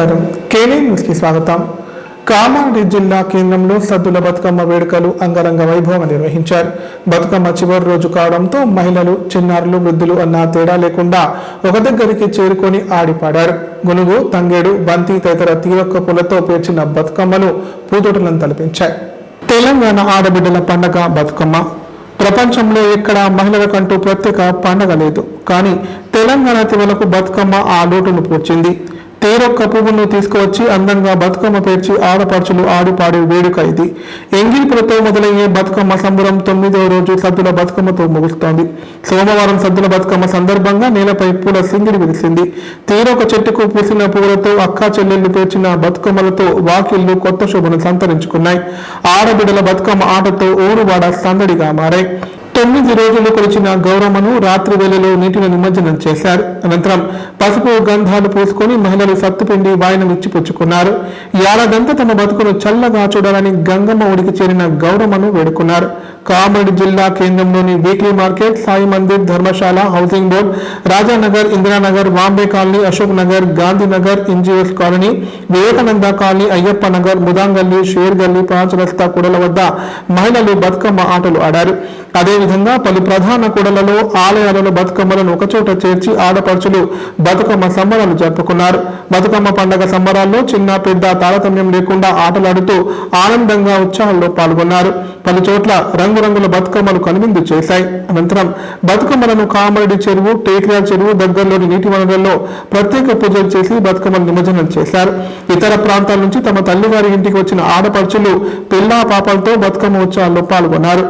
నమస్కారం. కేనీ న్యూస్కి స్వాగతం. కామారెడ్డి జిల్లా కేంద్రంలో సద్దుల బతుకమ్మ వేడుకలు అంగరంగ వైభవంగా నిర్వహించారు. బతుకమ్మ చివరి రోజు కావడంతో మహిళలు, చిన్నారులు, వృద్ధులు అన్న తేడా లేకుండా ఒక దగ్గరికి చేరుకొని ఆడిపాడారు. గునుగు, తంగేడు, బంతి తదితర తీరొక్క పూలతో పేర్చిన బతుకమ్మలు పూతోటలను తలపించాయి. తెలంగాణ ఆడబిడ్డల పండగ బతుకమ్మ. ప్రపంచంలో ఎక్కడ మహిళలకంటూ ప్రత్యేక పండగ లేదు. కానీ తెలంగాణ తివలకు బతుకమ్మ ఆ లోటును పూడ్చింది. తీరొక్క పువ్వును తీసుకువచ్చి అందంగా బతుకమ్మ పేర్చి ఆడపడుచులు ఆడిపాడే వేడుక ఇది. ఎంగిలిపులతో మొదలయ్యే బతుకమ్మ సంబరం 9వ రోజు సద్దుల బతుకమ్మతో ముగుస్తోంది. సోమవారం సద్దుల బతుకమ్మ సందర్భంగా నేలపై పూల సింగిడి విరిసింది. తీరొక చెట్టుకు పూసిన పువ్వులతో అక్కా చెల్లెళ్లు పేర్చిన బతుకమ్మలతో వాకిళ్లు కొత్త శోభను సంతరించుకున్నాయి. ఆడబిడ్డల బతుకమ్మ ఆటతో ఊరువాడ సందడిగా మారాయి. 9 రోజులు కొలిచిన గౌరమ్మను రాత్రి వేళలో నీటిలో నిమజ్జనం చేశారు. అనంతరం పసుపు గంధాలు పూసుకొని మహిళలు సత్తుపిండి వాయనం ఇచ్చిపుచ్చుకున్నారు. ఏడాదంతా తమ బతుకును చల్లగా చూడాలని గంగమ్మ ఒడికి చేరిన గౌరమ్మను వేడుకున్నారు. కామారెడ్డి జిల్లా కేంద్రంలోని weekly market, Sai Mandir, Dharmashala, housing board, Rajanagar, Indiranagar, Vambay colony, Ashok Nagar, Gandhinagar, NGOs colony, Vivekananda colony, Ayyappa Nagar, Mudangalli, Sher Galli, Pancharasta కూడల వద్ద మహిళలు బతుకమ్మ ఆటలు ఆడారు. అదేవిధంగా పలు ప్రధాన కూడలలో, ఆలయాలలో బతుకమ్మలను ఒకచోట చేర్చి ఆడపడుచులు బతుకమ్మ సంబరాలు జరుపుకున్నారు. బతుకమ్మ పండగ సంబరాల్లో చిన్న పెద్ద తారతమ్యం లేకుండా ఆటలాడుతూ ఆనందంగా ఉత్సాహంలో పాల్గొన్నారు. పలు చోట్ల రంగురంగుల బతుకమ్మలు కనువిందు చేశాయి. అనంతరం బతుకమ్మలను కామారెడ్డి చెరువు, టేక్రాల్ చెరువు దగ్గరలోని నీటి వనరుల్లో ప్రత్యేక పూజలు చేసి బతుకమ్మలు నిమజ్జనం చేశారు. ఇతర ప్రాంతాల నుంచి తమ తల్లివారి ఇంటికి వచ్చిన ఆడపడుచులు పిల్లా పాపలతో బతుకమ్మ ఉత్సవాల్లో పాల్గొన్నారు.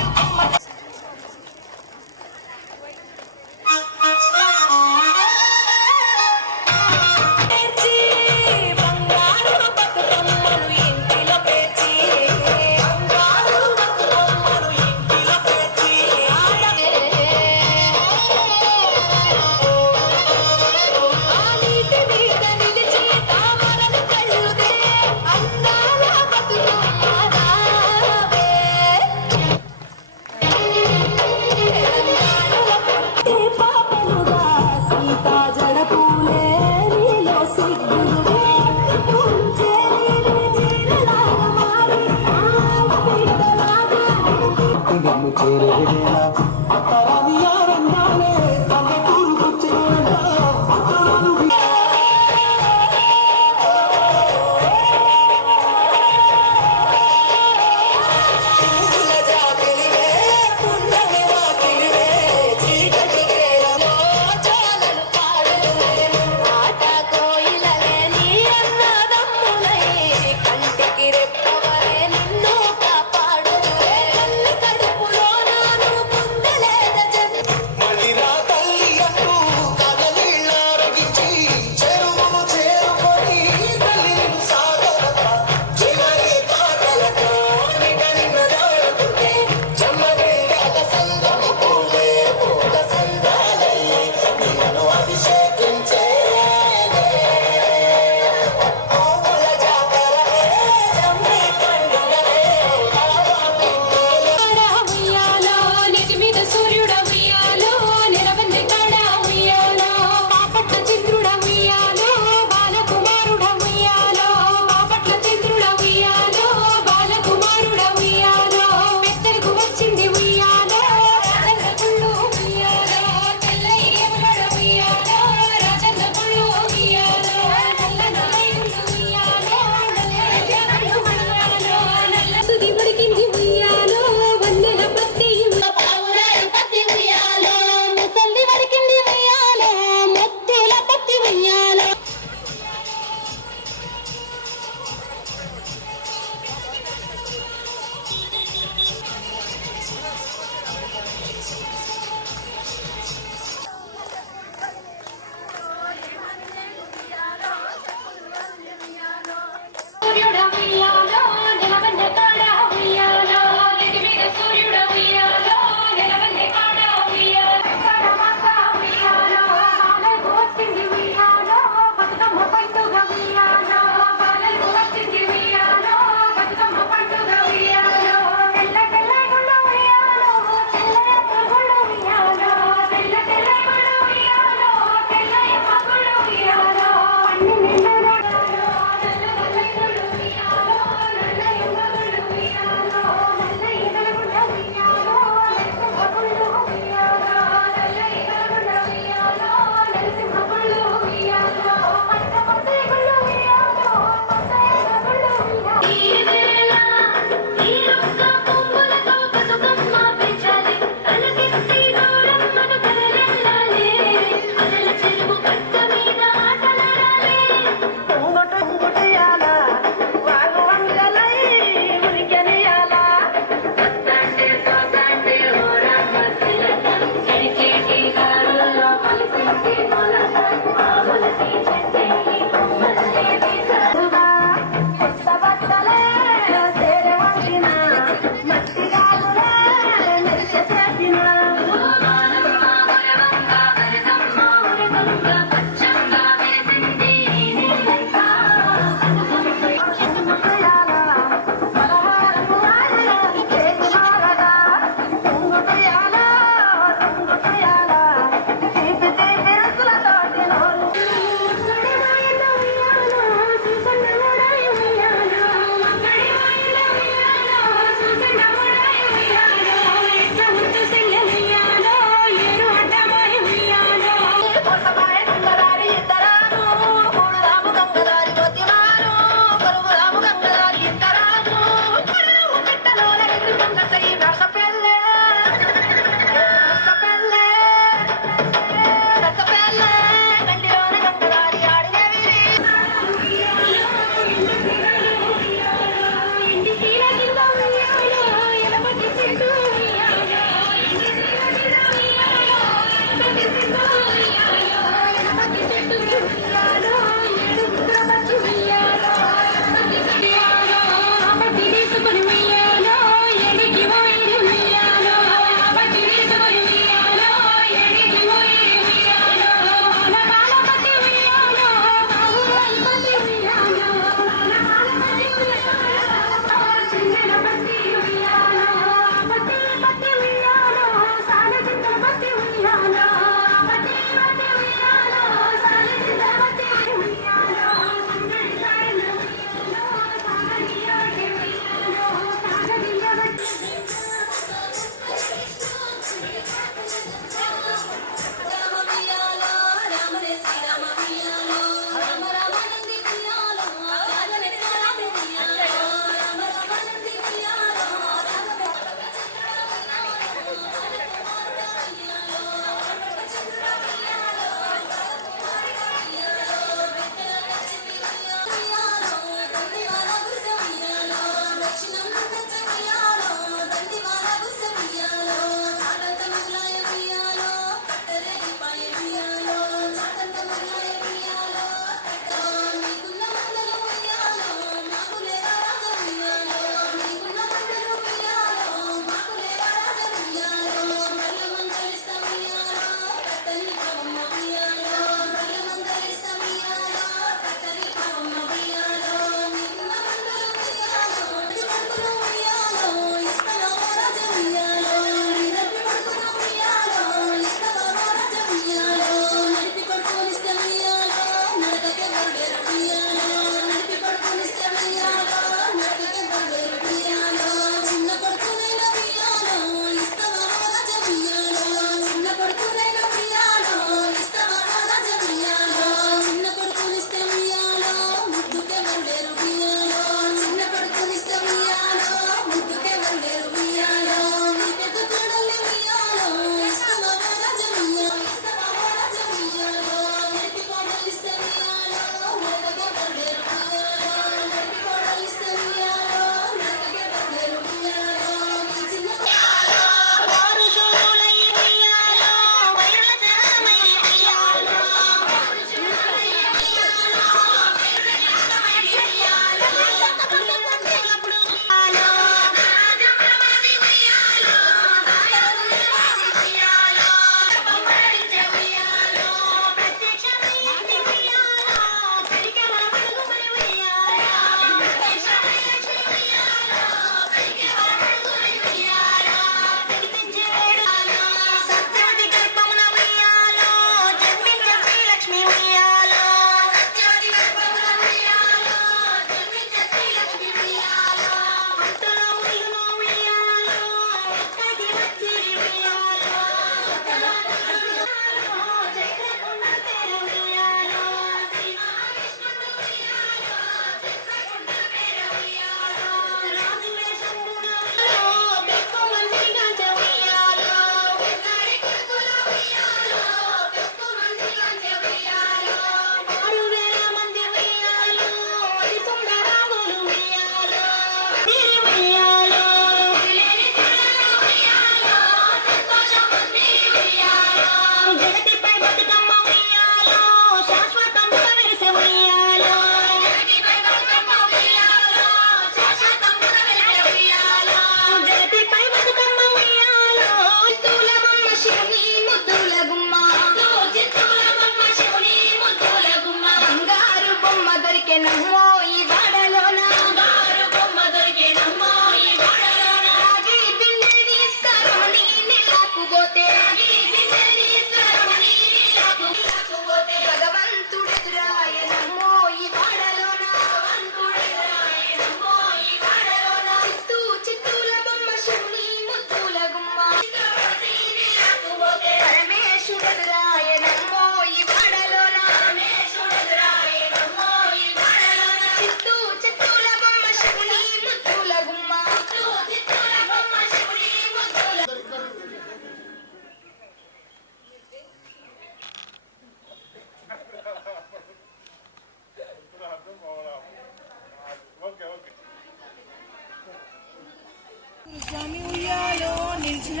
స్వామి ఉయ్యాలో నిలిచిన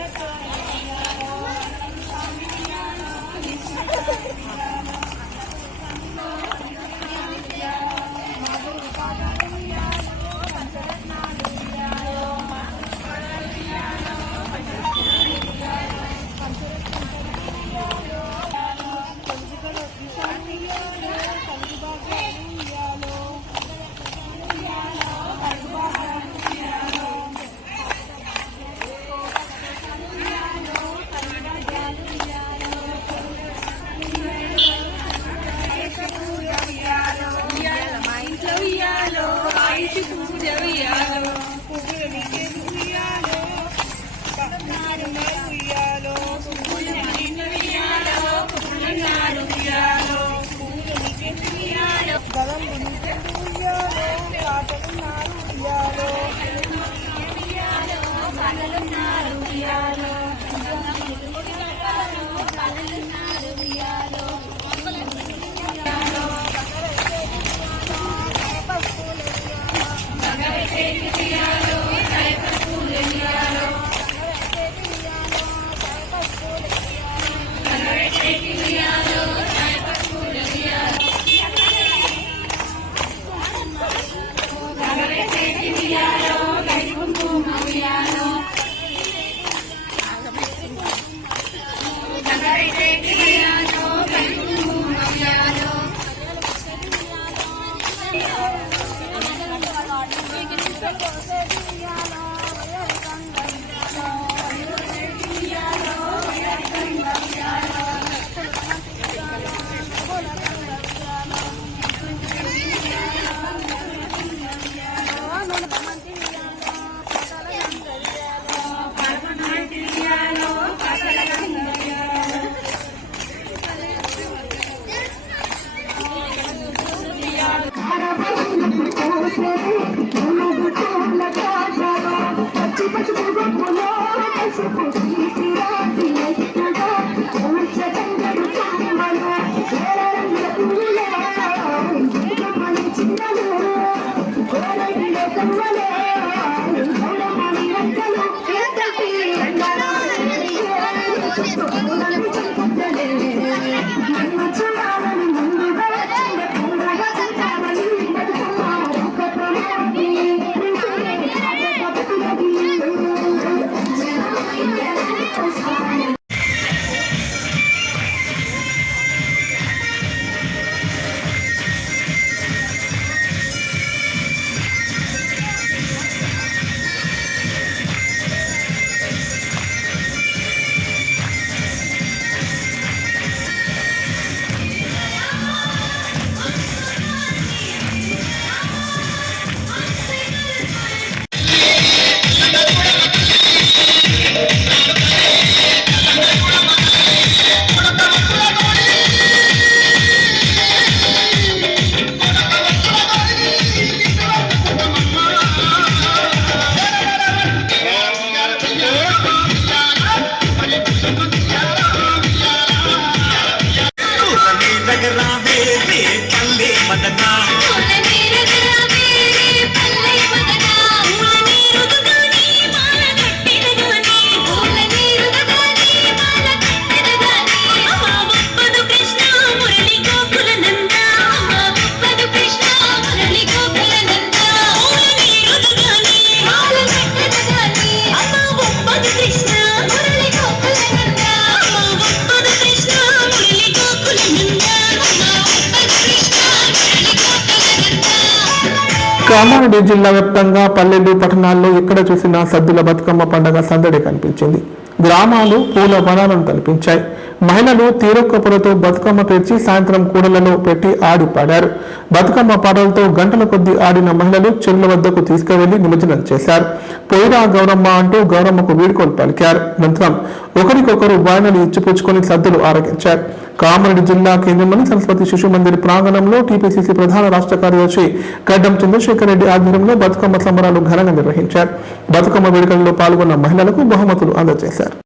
కామారెడ్డి జిల్లా వ్యాప్తంగా పల్లెలు పట్టణాల్లో ఎక్కడ చూసినా సద్దుల బతుకమ్మ పండుగ సందడి కనిపించింది. గ్రామాలు పూల వనాలను కనిపించాయి. మహిళలు తీరొక్క పొలతో బతుకమ్మ పేర్చి సాయంత్రం కూడలలో పెట్టి ఆడి పాడారు. బతుకమ్మ పాటలతో గంటల కొద్దీ ఆడిన మహిళలు చెరువుల వద్దకు తీసుకువెళ్లి నిమజ్జనం చేశారు. పోయిరా గౌరమ్మ అంటూ గౌరమ్మకు వీడ్కోలు పలికారు. అనంతరం ఒకరికొకరు వాయనలు ఇచ్చిపుచ్చుకొని సద్దులు ఆరగించారు. కామారెడ్డి జిల్లా కేంద్రంలోని సరస్వతి శిశు మందిర్ ప్రాంగణంలో టీపీసీసీ ప్రధాన రాష్ట్ర కార్యదర్శి గడ్డం చంద్రశేఖర్ రెడ్డి ఆధ్వర్యంలో బతుకమ్మ సంబరాలు ఘనంగా నిర్వహించారు. బతుకమ్మ వేడుకల్లో పాల్గొన్న మహిళలకు బహుమతులు అందజేశారు.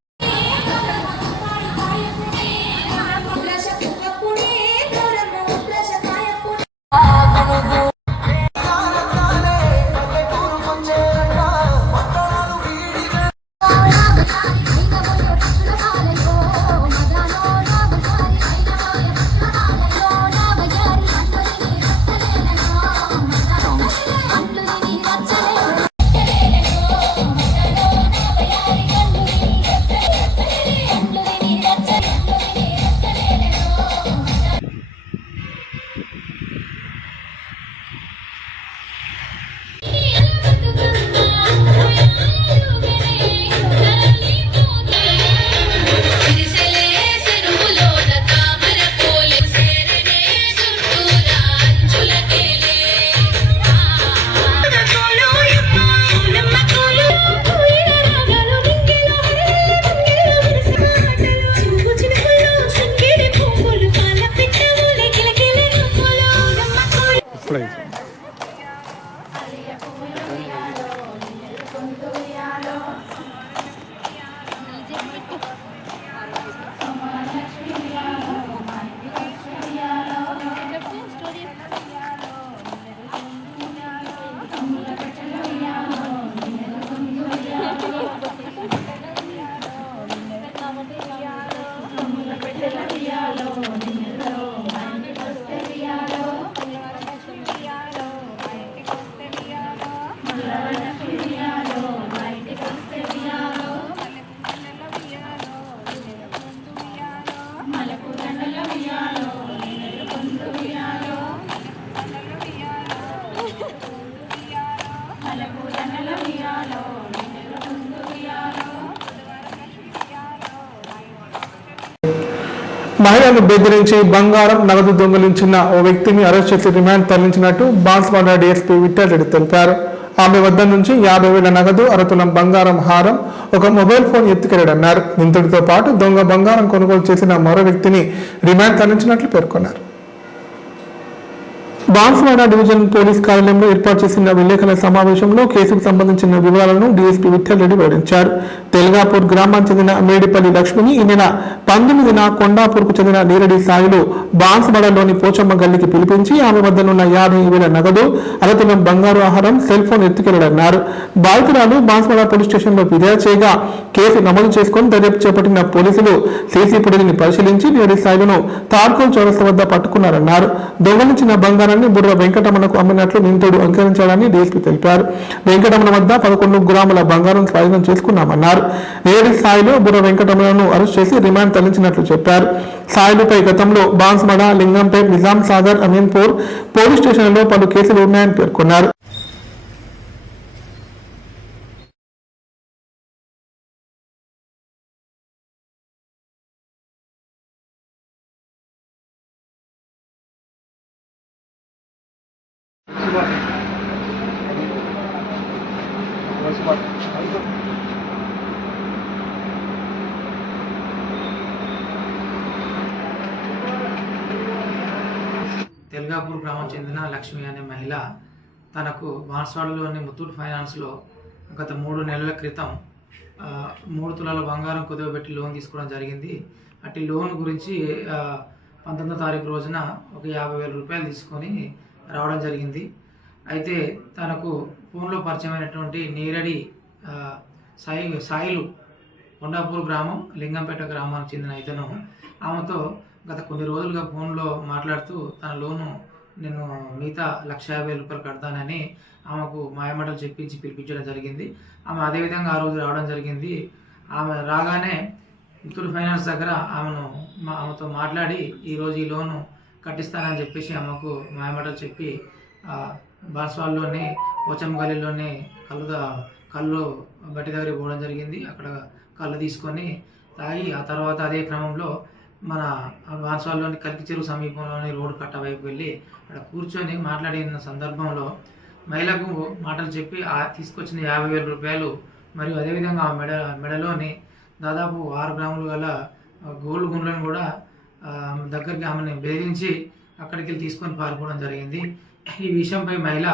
మహిళను బెదిరించి బంగారం నగదు దొంగిలించిన ఓ వ్యక్తిని అరెస్ట్ చేసి రిమాండ్ తరలించినట్టు బాన్స్వాడ డీఎస్పీ విఠల్ రెడ్డి తెలిపారు. ఆమె వద్ద నుంచి 50,000 నగదు, అరతులం బంగారం హారం, ఒక మొబైల్ ఫోన్ ఎత్తుకెళ్లాడన్నారు. నిందితుడితో పాటు దొంగ బంగారం కొనుగోలు చేసిన మరో వ్యక్తిని రిమాండ్ తరలించినట్లు పేర్కొన్నారు. బాన్స్వాడ డివిజన్ పోలీస్ కార్యాలయంలో ఏర్పాటు చేసిన విలేకరుల సమావేశంలో కేసుకు సంబంధించిన వివరాలను డీఎస్పీ విఠల్ రెడ్డి వెల్లడించారు. తెల్గాపూర్ గ్రామానికి చెందిన మేడిపల్లి లక్ష్మిని ఈ నెల 19న కొండాపూర్కు చెందిన నీరడి సాయిలు బాన్స్వాడలోని పోచమ్మ గల్లికి పిలిపించి ఆమె వద్దనున్న 50,000 నగదు, అరతులం బంగారు ఆహారం, సెల్ ఫోన్ ఎత్తుకెళ్లాడన్నారు. బాధితురాలు బాన్స్వాడ పోలీస్ స్టేషన్లో ఫిర్యాదు చేయగా కేసు నమోదు చేసుకుని దర్యాప్తు చేపట్టిన పోలీసులు సీసీ ఫుటేజ్ని పరిశీలించి నీరడి సాయిలను తార్కోల్ చౌరస్తా వద్ద పట్టుకున్నారన్నారు. దొంగలించిన బంగారాన్ని బుర్ర వెంకటరమణకు అమ్మినట్లు నిందితుడు అంగీకరించాడని డీఎస్పీ తెలిపారు. వెంకటరమణ వద్ద 11 గ్రాముల బంగారం స్వాధీనం చేసుకున్నామన్నారు. నేరేడి స్థాయిలో బుర్ర వెంకటరమణను అరెస్ట్ చేసి రిమాండ్ తరలించినట్లు చెప్పారు. సాయిలపై గతంలో బాన్స్వాడ, లింగంపేట్, నిజాం సాగర్, అమీన్పూర్ పోలీస్ స్టేషన్లలో పలు కేసులు ఉన్నాయని పేర్కొన్నారు. తెల్గాపూర్ గ్రామం చెందిన లక్ష్మి అనే మహిళ తనకు బాన్స్వాడలోని ముత్తూట్ ఫైనాన్స్లో గత 3 నెలల క్రితం 3 తులాల బంగారం కుదవబెట్టి లోన్ తీసుకోవడం జరిగింది. అటు లోన్ గురించి 19వ తారీఖు రోజున ఒక 50,000 రూపాయలు తీసుకొని రావడం జరిగింది. అయితే తనకు ఫోన్లో పరిచయమైనటువంటి నీరడి సాయిలు కొండాపూర్ గ్రామం, లింగంపేట గ్రామానికి చెందిన ఇతను ఆమెతో గత కొన్ని రోజులుగా ఫోన్లో మాట్లాడుతూ తన లోను నేను మిగతా 1,50,000 రూపాయలు కడతానని ఆమెకు మాయమాటలు చెప్పించి పిలిపించడం జరిగింది. ఆమె అదేవిధంగా ఆ రోజు రావడం జరిగింది. ఆమె రాగానే ముత్తూట్ ఫైనాన్స్ దగ్గర ఆమెతో మాట్లాడి ఈరోజు ఈ లోను కట్టిస్తానని చెప్పేసి ఆమెకు మాయమాటలు చెప్పి బాన్స్వాడలోని పోచమ్మ గల్లీలోని కళ్ళు బట్టి దగ్గరికి పోవడం జరిగింది. అక్కడ కళ్ళు తీసుకొని తాగి ఆ తర్వాత అదే క్రమంలో మన బాన్స్వాడలోని కల్కి చెరువు సమీపంలోని రోడ్డు కట్ట వైపు వెళ్ళి అక్కడ కూర్చొని మాట్లాడిన సందర్భంలో మహిళకు మాటలు చెప్పి తీసుకొచ్చిన 50,000 రూపాయలు మరియు అదేవిధంగా ఆ మెడలోని దాదాపు 6 గ్రాములు గల గోల్డ్ గుండ్లను కూడా దగ్గరికి ఆమెను బెదిరించి అక్కడికి వెళ్ళి తీసుకొని పారిపోవడం జరిగింది. ఈ విషయంపై మహిళ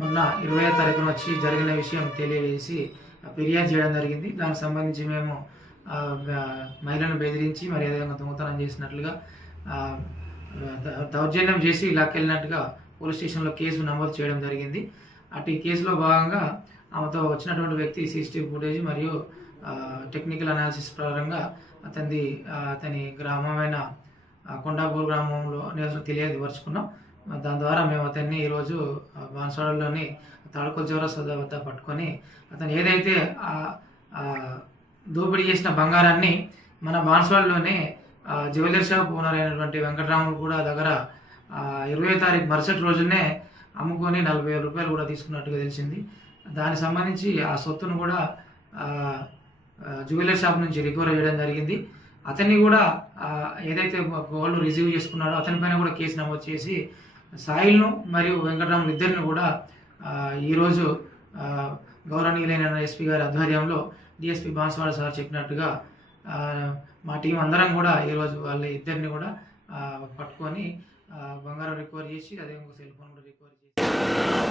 మొన్న 20వ తారీఖున వచ్చి జరిగిన విషయం తెలియజేసి ఫిర్యాదు చేయడం జరిగింది. దానికి సంబంధించి మేము మహిళను బెదిరించి మరి అదేవిధంగా దొంగతనం చేసినట్లుగా దౌర్జన్యం చేసి లాక్కెళ్ళినట్టుగా పోలీస్ స్టేషన్లో కేసు నమోదు చేయడం జరిగింది. అటు ఈ కేసులో భాగంగా ఆమెతో వచ్చినటువంటి వ్యక్తి సీసీటీవీ ఫుటేజ్ మరియు టెక్నికల్ అనాలిసిస్ ప్రకారంగా అతని గ్రామమైన కొండాపూర్ గ్రామంలో తెలియపరుచుకున్నాం. దాని ద్వారా మేము అతన్ని ఈరోజు బాన్స్వాడలోని తాడకోల్ చౌరస్తా వద్ద పట్టుకొని అతను ఏదైతే దోపిడీ చేసిన బంగారాన్ని మన బాన్స్వాడలోనే జ్యువెలరీ షాప్ ఓనర్ అయినటువంటి వెంకటరాములు కూడా దగ్గర 20వ తారీఖు మరుసటి రోజునే అమ్ముకొని 40,000 రూపాయలు కూడా తీసుకున్నట్టుగా తెలిసింది. దానికి సంబంధించి ఆ సొత్తును కూడా జ్యువెలరీ షాప్ నుంచి రికవర్ చేయడం జరిగింది. అతన్ని కూడా ఏదైతే గోల్డ్ రిసీవ్ చేసుకున్నాడో అతనిపైన కూడా కేసు నమోదు చేసి సాయిల్ను మరియు వెంకటరాములు ఇద్దరిని కూడా ఈరోజు గౌరవనీయులైన ఎస్పీ గారి ఆధ్వర్యంలో డిఎస్పీ బాన్స్వాడ సార్ చెప్పినట్టుగా మా టీం అందరం కూడా ఈరోజు వాళ్ళ ఇద్దరిని కూడా పట్టుకొని బంగారం రికవర్ చేసి అదేవిధంగా సెల్ ఫోన్ కూడా రికవర్ చేసి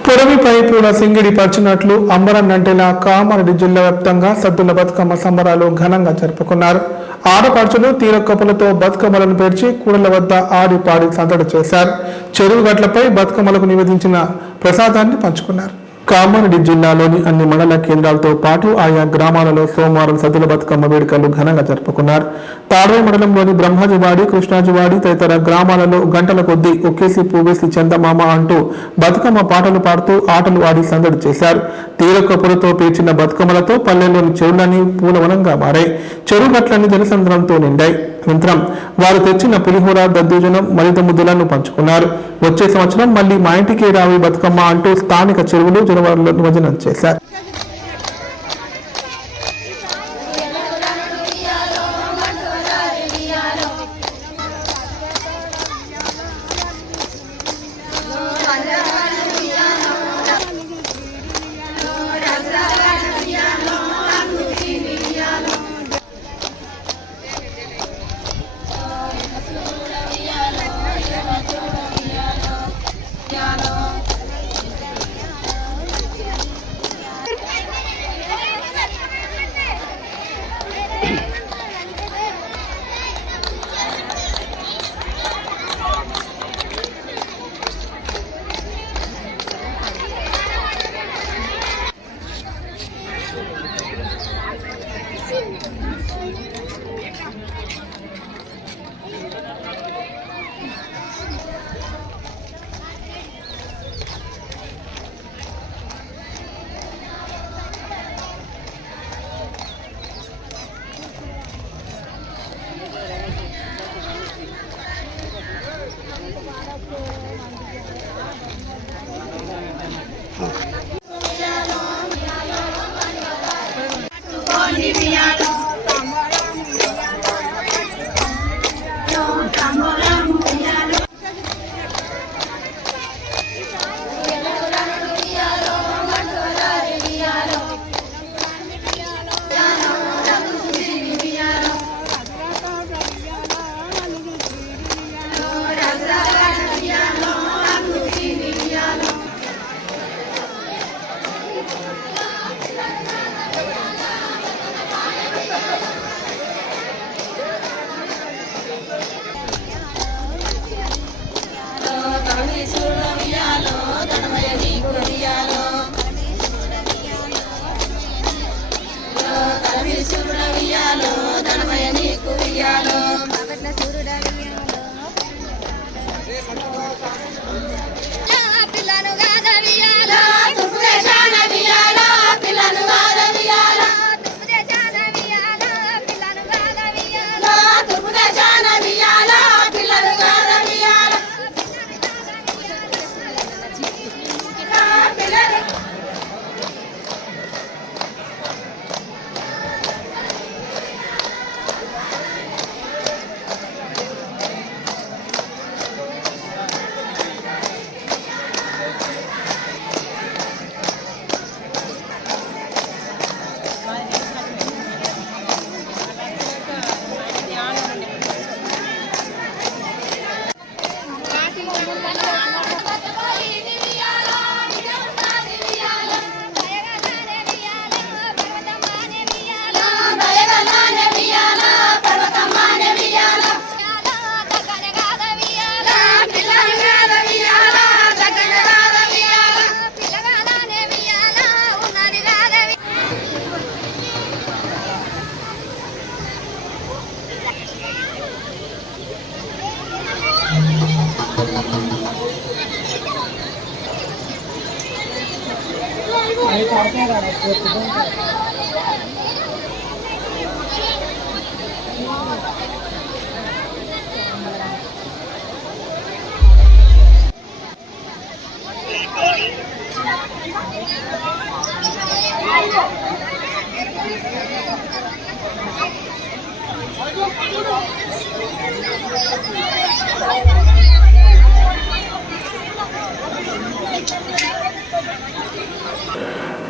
పొడవిపై పూల సింగిడి పరిచినట్లు అంబరం నంటిన కామారెడ్డి జిల్లా వ్యాప్తంగా సద్దుల బతుకమ్మ సంబరాలు ఘనంగా జరుపుకున్నారు. ఆడపడుచులు తీరకప్పులతో బతుకమ్మలను పేర్చి కూడల వద్ద ఆడి పాడి సందడి చేశారు. చెరువు గట్లపై బతుకమ్మలకు నివేదించిన ప్రసాదాన్ని పంచుకున్నారు. కామారెడ్డి జిల్లాలోని అన్ని మండల కేంద్రాలతో పాటు ఆయా గ్రామాలలో సోమవారం సద్దుల బతుకమ్మ వేడుకలు ఘనంగా జరుపుకున్నారు. తాడవై మండలంలోని బ్రహ్మాజివాడి, కృష్ణాజివాడి తదితర గ్రామాలలో గంటల కొద్దీ ఒకేసి పువ్వేసి చందమామ అంటూ బతుకమ్మ పాటలు పాడుతూ ఆటలు ఆడి సందడి చేశారు. తీరకప్పులతో పేర్చిన బతుకమ్మలతో పల్లెల్లోని చెరువులన్నీ పూలవనంగా మారాయి. చెరువు గట్లన్నీ జనసంద్రంతో నిండాయి. అనంతరం వారు తెచ్చిన పులిహోర, దద్దోజనం, మలిత ముద్దులను పంచుకున్నారు. వచ్చే సంవత్సరం మళ్లీ మా ఇంటికి రావి బతుకమ్మ అంటూ స్థానిక చెరువులు జనవరిలో నిమజ్జనం చేశారు.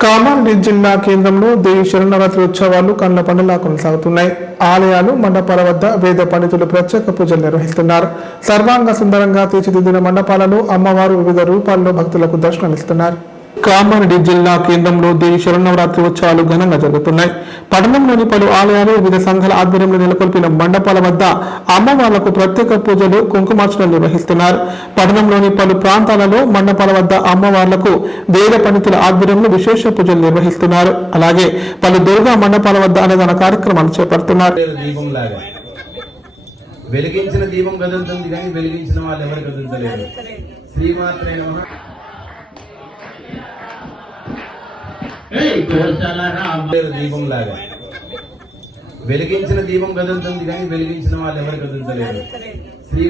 కామారెడ్డి జిల్లా కేంద్రంలో దేవి శరణవరాత్రి ఉత్సవాలు కళ్ళ పండుగలా కొనసాగుతున్నాయి. ఆలయాలు, మండపాల వద్ద వేద పండితులు ప్రత్యేక పూజలు నిర్వహిస్తున్నారు. సర్వాంగ సుందరంగా తీర్చిదిద్దిన మండపాలలో అమ్మవారు వివిధ రూపాల్లో భక్తులకు దర్శనమిస్తున్నారు. కామారెడ్డి జిల్లా కేంద్రంలో దేవి శరణవరాత్రి ఉత్సవాలు ఘనంగా జరుగుతున్నాయి. పట్టణంలోని పలు ఆలయాలు, వివిధ సంఘాల ఆధ్వర్యంలో నెలకొల్పిన మండపాల వద్ద అమ్మవార్లకు ప్రత్యేక పూజలు, కుంకుమార్చనలు నిర్వహిస్తున్నారు. పట్టణంలోని పలు ప్రాంతాలలో మండపాల వద్ద అమ్మవార్లకు వేద పండితుల ఆధ్వర్యంలో విశేష పూజలు నిర్వహిస్తున్నారు. అలాగే పలు దుర్గా మండపాల వద్ద అన్నదాన కార్యక్రమాలు చేపడుతున్నారు. వెలిగించిన దీపం కదులుతుంది కానీ వెలిగించిన వాళ్ళు ఎవరు కదులుతలేరు. శ్రీమాత్రే నమః. దీపం లాగా వెలిగించిన దీపం కదులుతుంది కానీ వెలిగించిన వాళ్ళు ఎవరు కదులుతలేరు. శ్రీ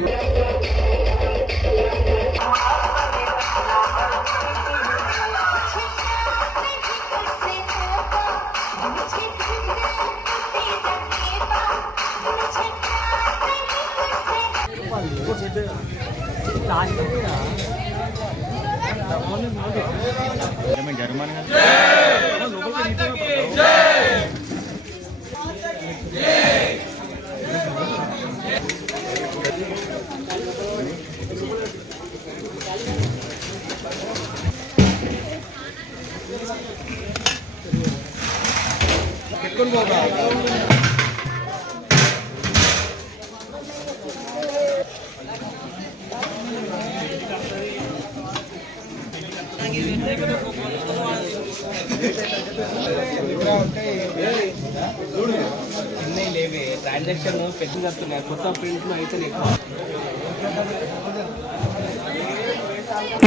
ట్రాన్సాక్షన్ పెట్టి వస్తున్నాయి. కొత్త ప్రింట్లు అయితే ఎక్కువ.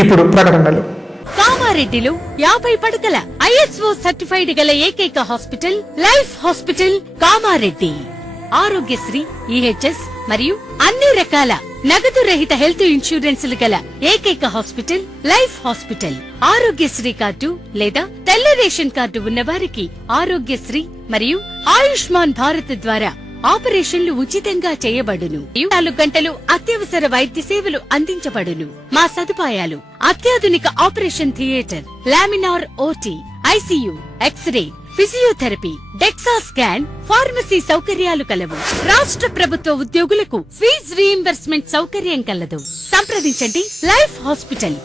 ఇప్పుడు ప్రకటనలు. కామారెడ్డిలో 50 పడకల ISO సర్టిఫైడ్ గల ఏకైక hospital life hospital Kamareddy. Aarogyasri, EHS మరియు అన్ని రకాల నగదు రహిత హెల్త్ ఇన్సూరెన్సులు గల ఏకైక hospital life hospital. Aarogyasri card లేదా తెల్ల రేషన్ కార్డు ఉన్న వారికి ఆరోగ్యశ్రీ మరియు ఆయుష్మాన్ భారత్ ద్వారా ఆపరేషన్లు ఉచితంగా చేయబడును. 24 గంటలు అత్యవసర వైద్య సేవలు అందించబడును. మా సదుపాయాలు: అత్యాధునిక operation theatre, laminar OT, ICU, x-ray, physiotherapy, dexa scan, pharmacy సౌకర్యాలు కలవు. రాష్ట్ర ప్రభుత్వ ఉద్యోగులకు ఫీజు రీయింబర్స్మెంట్ సౌకర్యం కలదు. సంప్రదించండి లైఫ్ హాస్పిటల్.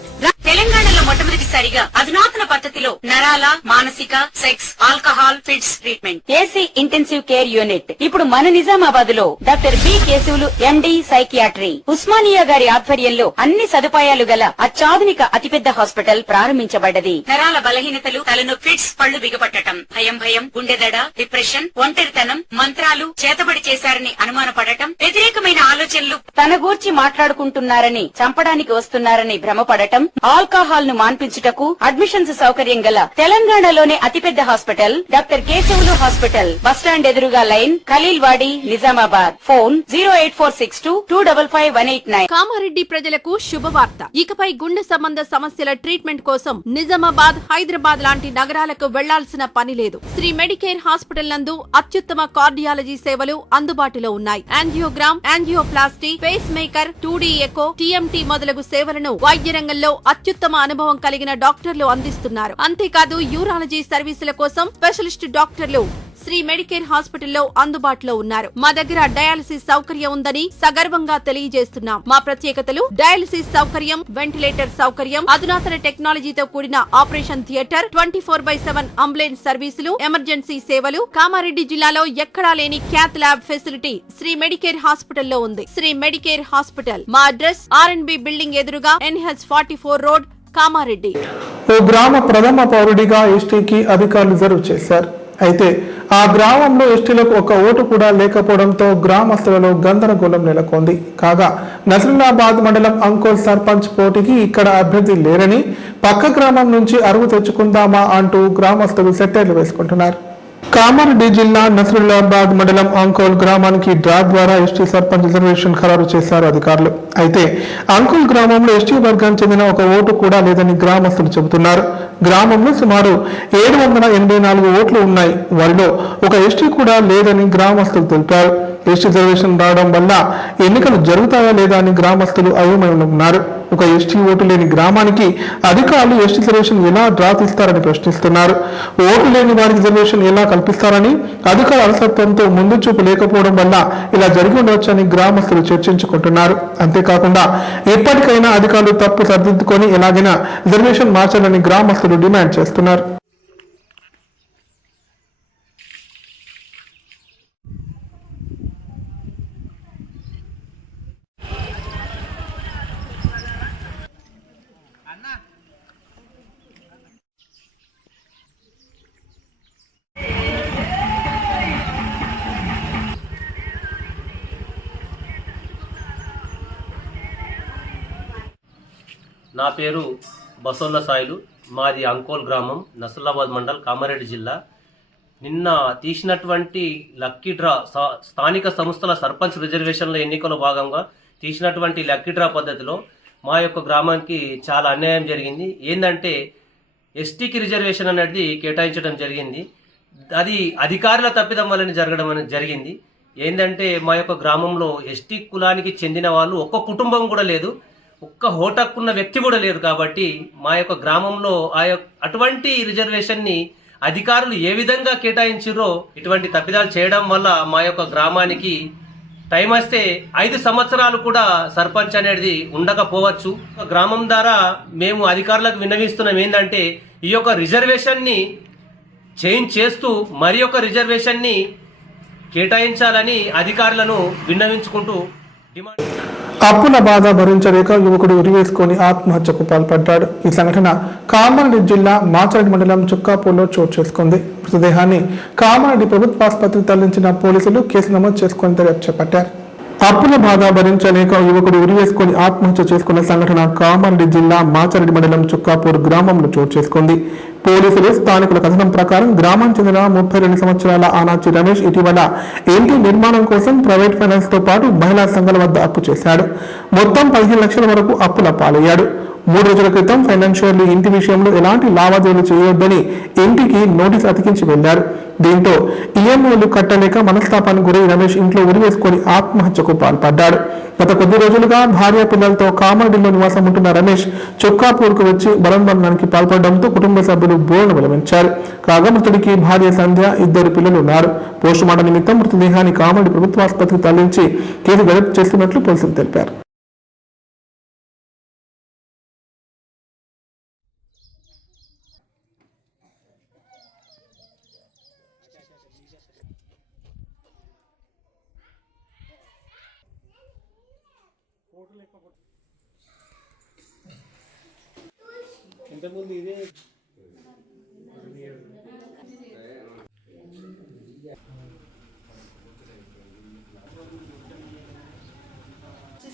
తెలంగాణలో మొట్టమొదటిసారిగా అధునాతన పద్ధతిలో నరాల, మానసిక, sex, alcohol, fits treatment, AC intensive care unit ఇప్పుడు మన నిజామాబాద్ లో doctor B Keshavulu MD psychiatry, Osmania గారి ఆధ్వర్యంలో అన్ని సదుపాయాలు గల అత్యాధునిక అతిపెద్ద హాస్పిటల్ ప్రారంభించబడ్డది. నరాల బలహీనతలు, తలనొప్పి, ఫిట్స్, పళ్లు బిగపట్టడం, భయం, గుండెదడ, డిప్రెషన్, ఒంటరితనం, మంత్రాలు చేతబడి చేశారని అనుమానపడటం, వ్యతిరేకమైన ఆలోచనలు, తన గూర్చి మాట్లాడుకుంటున్నారని, చంపడానికి వస్తున్నారని భ్రమపడటం, ఆల్కహాల్ ను మాన్పించుటకు అడ్మిషన్స్ సౌకర్యం గల తెలంగాణలోనే అతిపెద్ద hospital doctor Keshavulu hospital. Bus stand ఎదురుగా లైన్, ఖలీల్వాడి, నిజామాబాద్. ఫోన్ 08462255189. కామారెడ్డి ప్రజలకు శుభవార్త. ఇకపై గుండె సంబంధ సమస్యల ట్రీట్మెంట్ కోసం నిజామాబాద్, హైదరాబాద్ లాంటి నగరాలకు వెళ్లాల్సిన పని లేదు. శ్రీ మెడికేర్ హాస్పిటల్ నందు అత్యుత్తమ కార్డియాలజీ సేవలు అందుబాటులో ఉన్నాయి. Angiogram, angioplasty, pacemaker, 2D echo, TMT మొదలగు సేవలను వైద్య రంగంలో అత్యుత్తమ అనుభవం కలిగిన డాక్టర్లు అందిస్తున్నారు. అంతేకాదు యూరాలజీ సర్వీసుల కోసం స్పెషలిస్ట్ డాక్టర్లు శ్రీ మెడికేర్ హాస్పిటల్లో అందుబాటులో ఉన్నారు. మా దగ్గర డయాలసిస్ సౌకర్యం ఉందని సగర్వంగా తెలియజేస్తున్నాం. మా ప్రత్యేకతలు: డయాలసిస్ సౌకర్యం, వెంటిలేటర్ సౌకర్యం, అధునాతన టెక్నాలజీతో కూడిన ఆపరేషన్ థియేటర్, 24/7 అంబులెన్స్ సర్వీసులు, ఎమర్జెన్సీ సేవలు. కామారెడ్డి జిల్లాలో ఎక్కడా లేని cath lab facility Shri Medicare హాస్పిటల్లో ఉంది. Shri Medicare hospital. మా అడ్రస్ R&B బిల్డింగ్ ఎదురుగా NH44 రోడ్, కామారెడ్డి. ఓ గ్రామ ప్రథమ పౌరుడిగా ఎస్టీకి అధికారులు రిజర్వ్ చేశారు. అయితే ఆ గ్రామంలో ఎస్టీలకు ఒక ఓటు కూడా లేకపోవడంతో గ్రామస్తులలో గందరగోళం నెలకొంది. కాగా నసరులాబాద్ మండలం అంకోల్ సర్పంచ్ పోటీకి ఇక్కడ అభ్యర్థి లేరని పక్క గ్రామం నుంచి అరువు తెచ్చుకుందామా అంటూ గ్రామస్తులు సెట్టర్లు వేసుకుంటున్నారు. కామారెడ్డి జిల్లా నసరులాబాద్ మండలం అంకోల్ గ్రామానికి డ్రా ద్వారా ఎస్టీ సర్పంచ్ రిజర్వేషన్ ఖరారు చేశారు అధికారులు. అయితే అంకోల్ గ్రామంలో ఎస్టీ వర్గానికి చెందిన ఒక ఓటు కూడా లేదని గ్రామస్తులు చెబుతున్నారు. గ్రామంలో సుమారు 784 ఓట్లు ఉన్నాయి. వారిలో ఒక ఎస్టీ కూడా లేదని గ్రామస్తులు తెలిపారు. ఎస్టీ రిజర్వేషన్ రావడం వల్ల ఎన్నికలు జరుగుతాయా లేదా అని గ్రామస్తులు అయోమయంలో ఉన్నారు. ఒక ఎస్టీ ఓటు లేని గ్రామానికి అధికారులు ఎస్టీ రిజర్వేషన్ ఎలా డ్రా తీస్తారని ప్రశ్నిస్తున్నారు. ఓటు లేని వారికి రిజర్వేషన్ ఎలా కల్పిస్తారని అధికారుల అలసత్వంతో ముందు చూపు లేకపోవడం వల్ల ఇలా జరిగి ఉండవచ్చని గ్రామస్తులు చర్చించుకుంటున్నారు. అంతేకాకుండా ఎప్పటికైనా అధికారులు తప్పు సరిదిద్దుకొని ఎలాగైనా రిజర్వేషన్ మార్చాలని గ్రామస్తులు డిమాండ్ చేస్తున్నారు. నా పేరు బసోళ్ళ సాయిలు, మాది అంకోల్ గ్రామం, నసరులాబాద్ మండల్, కామారెడ్డి జిల్లా. నిన్న తీసినటువంటి లక్కీ డ్రా స్థానిక సంస్థల సర్పంచ్ రిజర్వేషన్ల ఎన్నికల భాగంగా తీసినటువంటి లక్కీ డ్రా పద్ధతిలో మా యొక్క గ్రామానికి చాలా అన్యాయం జరిగింది. ఏంటంటే ఎస్టీకి రిజర్వేషన్ అనేది కేటాయించడం జరిగింది. అది అధికారుల తప్పిదం వల్లనే జరగడం జరిగింది. ఏంటంటే మా యొక్క గ్రామంలో ఎస్టీ కులానికి చెందిన వాళ్ళు ఒక్క కుటుంబం కూడా లేదు, ఒక్క హోటక్కున్న వ్యక్తి కూడా లేరు. కాబట్టి మా యొక్క గ్రామంలో అటువంటి రిజర్వేషన్ని అధికారులు ఏ విధంగా కేటాయించారో ఇటువంటి తప్పిదాలు చేయడం వల్ల మా యొక్క గ్రామానికి టైం వస్తే 5 సంవత్సరాలు కూడా సర్పంచ్ అనేది ఉండకపోవచ్చు. గ్రామం ద్వారా మేము అధికారులకు విన్నవిస్తున్నాం ఏంటంటే ఈ యొక్క రిజర్వేషన్ని చేంజ్ చేస్తూ మరి యొక్క రిజర్వేషన్ని కేటాయించాలని అధికారులను విన్నవించుకుంటూ డిమాండ్. అప్పుల బాధ భరించలేక యువకుడు ఉరివేసుకొని ఆత్మహత్యకు పాల్పడ్డాడు. ఈ సంఘటన కామారెడ్డి జిల్లా మాచరెడ్డి మండలం చుక్కాపూర్లో చోటు చేసుకుంది. మృతదేహాన్ని కామారెడ్డి ప్రభుత్వ ఆసుపత్రికి తరలించిన పోలీసులు కేసు నమోదు చేసుకుని దర్యాప్తు చేపట్టారు. అప్పుల బాధ భరించలేక యువకుడు ఉరివేసుకొని ఆత్మహత్య చేసుకున్న సంఘటన కామారెడ్డి జిల్లా మాచరెడ్డి మండలం చుక్కాపూర్ గ్రామంలో చోటు చేసుకుంది. పోలీసులు స్థానికుల కథనం ప్రకారం గ్రామానికి చెందిన 32 సంవత్సరాల ఆనాచి రమేష్ ఇటీవల ఇంటి నిర్మాణం కోసం ప్రైవేట్ ఫైనాన్స్ తో పాటు మహిళా సంఘాల వద్ద అప్పు చేశాడు. మొత్తం 15 లక్షల వరకు అప్పుల పాలయ్యాడు. 3 రోజుల క్రితం ఫైనాన్షియర్లు ఇంటి విషయంలో ఎలాంటి లావాదేవీలు చేయొద్దని ఇంటికి నోటీస్ అతికించి వెళ్లారు. దీంతో ఈఎంఐలు కట్టలేక మనస్తాపానికి గురై రమేష్ ఇంట్లో ఉరివేసుకొని ఆత్మహత్యకు పాల్పడ్డాడు. గత కొద్ది రోజులుగా భార్య పిల్లలతో కామారెడ్డిలో నివాసం ఉంటున్న రమేష్ చుక్కాపూర్కు వచ్చి బలవన్మరణానికి పాల్పడడంతో కుటుంబ సభ్యులు బోర్డు విలవించారు. కాగా మృతుడికి భార్య సంధ్య, 2 పిల్లలు ఉన్నారు. పోస్టుమార్టం నిమిత్తం మృతదేహాన్ని కామారెడ్డి ప్రభుత్వ ఆసుపత్రికి తరలించి కేసు దర్యాప్తు చేస్తున్నట్లు పోలీసులు తెలిపారు.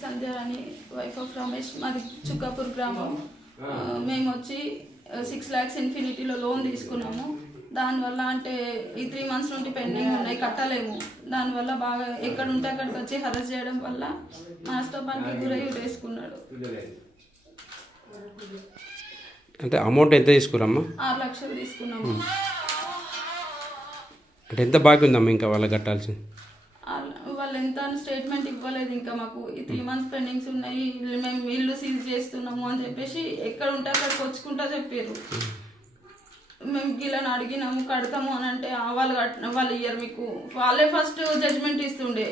సంధ్యారాణి, వైఫ్ ఆఫ్ రమేష్, మాది చుక్కాపూర్ గ్రామం. మేము వచ్చి 6 lakhs ఇన్ఫినిటీలో లోన్ తీసుకున్నాము. దానివల్ల అంటే ఈ 3 months నుండి పెండింగ్ ఉన్నాయి, కట్టలేము. దానివల్ల బాగా ఎక్కడ ఉంటే అక్కడికి వచ్చి హరాస్ చేయడం వల్ల మనస్తోపానికి గురై వేసుకున్నాడు. అంటే అమౌంట్ ఎంత తీసుకురమ్మా? 6 లక్షలు తీసుకున్నాము. అంటే ఎంత బాకీ ఉందమ్మా ఇంకా వాళ్ళు కట్టాల్సింది? వాళ్ళు ఎంత స్టేట్మెంట్ ఇవ్వలేదు. ఇంకా మాకు ఈ 3 months పెండింగ్స్ ఉన్నాయి, మేము ఇల్లు సీజ్ చేస్తున్నాము అని చెప్పేసి ఎక్కడ ఉంటే అక్కడికి వచ్చుకుంటా చెప్పారు. మేము గిలని అడిగినాము, కడతాము అని అంటే వాళ్ళు ఇయ్యరు. మీకు వాళ్ళే ఫస్ట్ జడ్జ్మెంట్ ఇస్తుండే.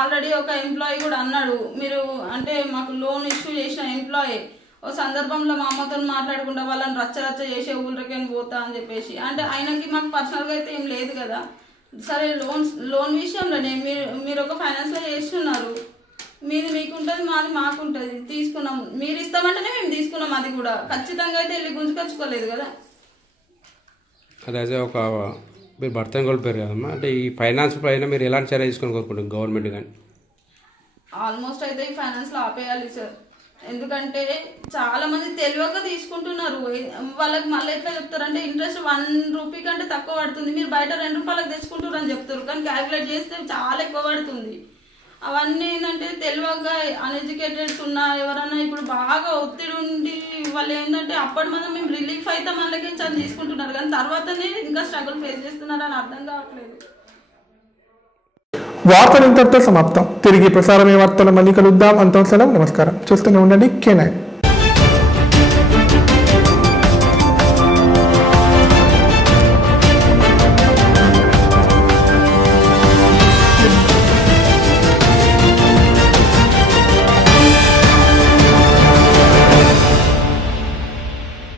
ఆల్రెడీ ఒక ఎంప్లాయీ కూడా అన్నాడు, మీరు అంటే మాకు లోన్ ఇష్యూ చేసిన ఎంప్లాయీ ఓ సందర్భంలో మా అమ్మతో మాట్లాడకుండా వాళ్ళని రచ్చ చేసే ఊళ్ళకని పోతా అని చెప్పేసి. అంటే ఆయనకి మాకు పర్సనల్గా అయితే ఏం లేదు కదా. సరే లోన్ విషయంలోనే మీరు ఒక ఫైనాన్స్లో చేస్తున్నారు, మీది మీకుంటుంది, మాది మాకుంటుంది. తీసుకున్నాము, మీరు ఇస్తామంటేనే మేము తీసుకున్నాం. అది కూడా ఖచ్చితంగా అయితే వెళ్ళి గుంజుకొచ్చుకోలేదు కదా. అదే ఒక మీరు భర్తను కోల్పోయారు కదమ్మా, అంటే ఈ ఫైనాన్స్ పైన మీరు ఎలాంటి చర్య తీసుకొని కోరుకుంటారు గవర్నమెంట్ కానీ? ఆల్మోస్ట్ అయితే ఈ ఫైనాన్స్లో ఆపేయాలి సార్. ఎందుకంటే చాలా మంది తెలియక తీసుకుంటున్నారు. వాళ్ళకి మళ్ళీ ఎట్లా చెప్తారంటే ఇంట్రెస్ట్ 1 రూపీ కంటే తక్కువ పడుతుంది, మీరు బయట 2 రూపాయలకు తెచ్చుకుంటారు అని చెప్తారు. కానీ క్యాలిక్యులేట్ చేస్తే చాలా ఎక్కువ పడుతుంది. అవన్నీ ఏంటంటే తెలియక అన్ఎడ్యుకేటెడ్స్ ఉన్న ఎవరైనా ఇప్పుడు బాగా ఒత్తిడి ఉండి వాళ్ళు ఏంటంటే అప్పటి మనం మేము రిలీఫ్ అయితే మనకి చాలా తీసుకుంటున్నారు, కానీ తర్వాతనే ఇంకా స్ట్రగుల్ ఫేస్ చేస్తున్నారు అని అర్థం కావట్లేదు. వార్తలు ఇంతటితో సమాప్తం. తిరిగి ప్రసారమే వార్తలు మళ్ళీ కలుద్దాం. అంతం సెలవు. నమస్కారం. చూస్తూనే ఉండండి K9.